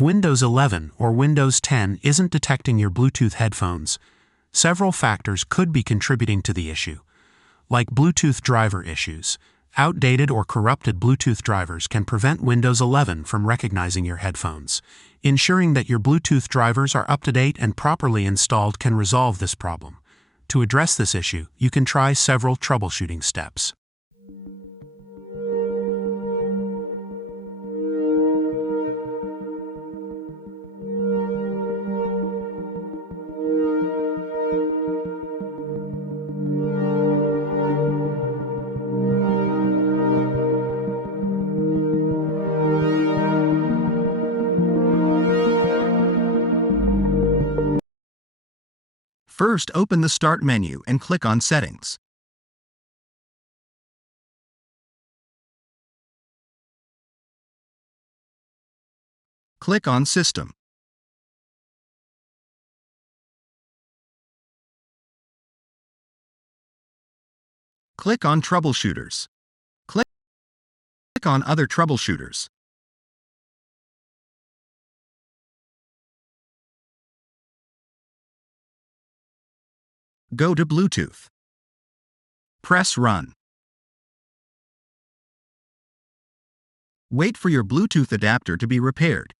If Windows 11 or Windows 10 isn't detecting your Bluetooth headphones, several factors could be contributing to the issue, like Bluetooth driver issues. Outdated or corrupted Bluetooth drivers can prevent Windows 11 from recognizing your headphones. Ensuring that your Bluetooth drivers are up to date and properly installed can resolve this problem. To address this issue, you can try several troubleshooting steps. First, open the Start menu and click on Settings. Click on System. Click on Troubleshooters. Click on Other Troubleshooters. Go to Bluetooth. Press Run. Wait for your Bluetooth adapter to be repaired.